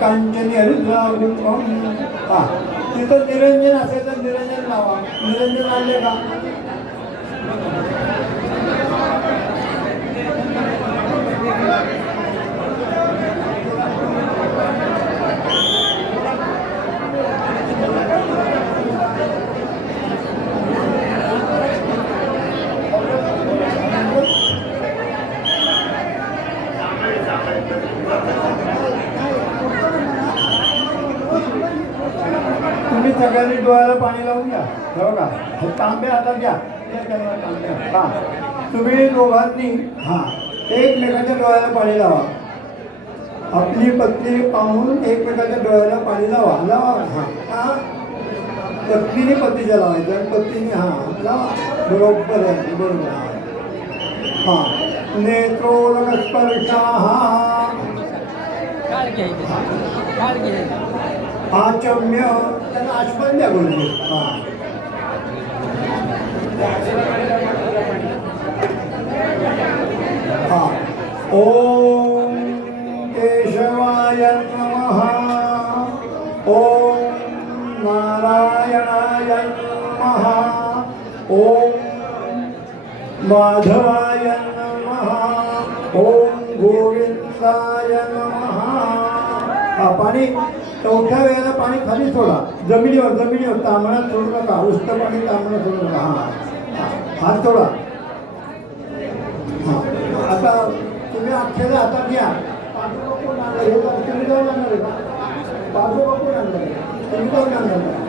कांचनी हरिद्रावृत्तम. हा तिथं निरंजन असेल तर निरंजन लावा. निरंजन आणले का? तुम्ही सगळ्यांनी डोळ्याला पाणी लावून घ्या. बरोबर का? तांबे हातात घ्या. हां तुम्ही दोघांनी हां एकमेकाच्या डोळ्याला पाणी लावा. आपली पत्नी पाहून एकमेकाच्या डोळ्याला पाणी लावा. लावा. हां हां पत्नीने पतीच्या लावायचं आणि पत्नीने हां लावा. बरोबर आहे. बरोबर हां नेत्रोलकस्पर्शा आचम्य त्यांना आचमन द्या बोलले. हां हां ओम केशवाय नमः. ओम नारायणाय नमः. ओम माधवाय नमः. ओम गोविंदाय नमः. हा पाणी चौथ्या वेळेला पाणी खाली सोडा. जमिनीवर तांबण्यात सोडू नका. उष्ट पाणी तांबण्यात सोडू नका. हां हात सोडा. हां आता तुम्ही अख्ख्याला हातात घ्या. तुम्ही जाऊन आणणार आहे का? बाजू बघून आणणार आहे. तुम्ही जाऊन आणणार